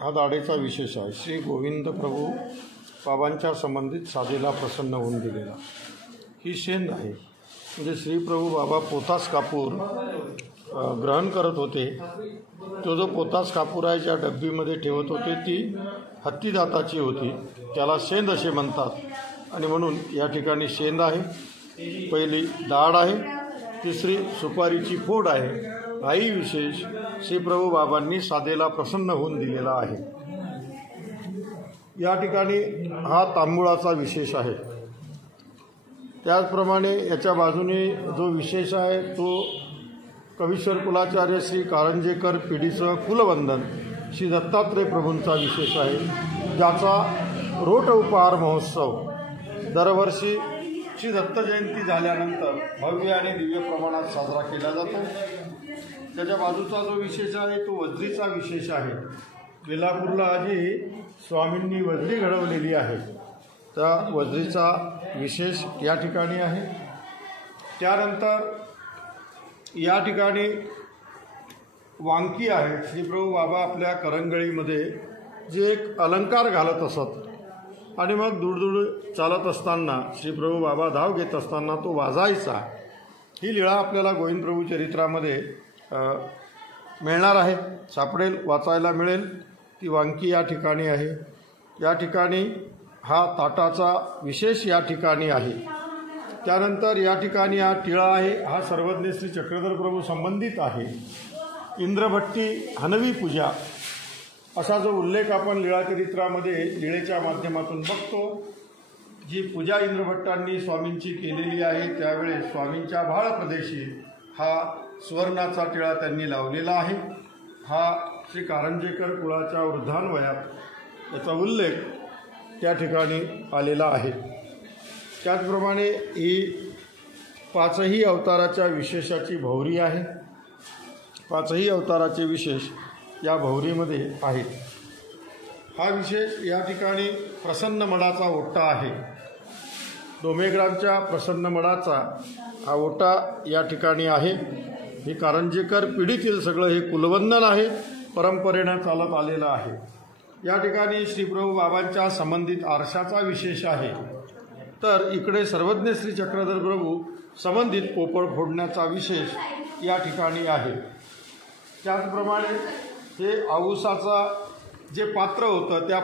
हा दाढेचा विशेष आहे. श्री गोविंद प्रभू बाबांच्या संबंधित साधेला प्रसन्न होऊन दिलेला ही शेंद आहे. म्हणजे श्री प्रभू बाबा पोतास कापूर ग्रहण करत होते. तो जो पोतास कापूर आहे ज्या डब्बीमध्ये ठेवत होते ती हत्ती दाताची होती. त्याला शेंद असे म्हणतात आणि म्हणून या ठिकाणी शेंद आहे. पहिली दाढ आहे, तिसरी सुपारीची फोड आहे. हाही विशेष श्री प्रभू बाबांनी साधेला प्रसन्न होऊन दिलेला आहे. या ठिकाणी हा तांबुळाचा विशेष आहे. त्याचप्रमाणे याच्या बाजूने जो विशेष आहे तो कवीश्वर कुलाचार्य श्री कारंजेकर पिढीचं कुलवंदन श्री दत्तात्रय प्रभूंचा विशेष आहे, ज्याचा रोट उपहार महोत्सव दरवर्षी श्री दत्त जयंती झाल्यानंतर भव्य आणि दिव्य प्रमाणात साजरा केला जातो. त्याच्या बाजूचा जो विशेष आहे तो वज्रीचा विशेष आहे. बेलापूरला आधी स्वामींनी वज्री घडवलेली आहे, त्या वज्रीचा विशेष या ठिकाणी आहे. त्यानंतर या ठिकाणी वांकी आहे. श्रीप्रभू बाबा आपल्या करंगळीमध्ये जे एक अलंकार घालत असत आणि मग दूरदूर चालत असताना श्रीप्रभू बाबा धाव घेत असताना तो वाजायचा. ही लीळा आपल्याला गोविंद प्रभू चरित्रामध्ये मिळणार आहे, सापडेल, वाचायला मिळेल. ती वांकी या ठिकाणी आहे. या ठिकाणी हा ताटाचा विशेष या ठिकाणी आहे. त्यानंतर या ठिकाणी हा टिळा आहे. हा सर्वज्ञ श्री चक्रधर प्रभू संबंधित आहे. इंद्रभट्टी हनवी पूजा असा जो उल्लेख आपण लीळाचरित्रामध्ये लीळेच्या माध्यमातून बघतो. जी पूजा इंद्रभट्टांनी स्वामींची केलेली आहे त्यावेळेस स्वामींच्या भाळ प्रदेशी हा सुवर्णाचा टिळा त्यांनी लावलेला आहे. हा श्री कारंजेकर कुळाच्या वृद्धान्वयात याचा उल्लेख त्या ठिकाणी आलेला आहे. त्याचप्रमाणे ही पाचही अवताराच्या विशेषाची भौरी आहे. पाचही अवताराचे विशेष या भौरीमध्ये आहेत. हा विशेष या ठिकाणी प्रसन्न मडाचा ओटा आहे. डोमेग्रामच्या प्रसन्न मडाचा हा ओटा या ठिकाणी आहे. हे कारंजेकर पिढीतील सगळं हे कुलवंदन आहे, परंपरेनं चालत आलेलं आहे. या ठिकाणी श्रीप्रभू बाबांच्या संबंधित आरशाचा विशेष आहे. तर इकडे सर्वज्ञ श्री चक्रधर प्रभू संबंधित पोपळ फोडण्याचा विशेष या ठिकाणी आहे. त्याचप्रमाणे हे आऊसाचा जे पात्र होतं त्या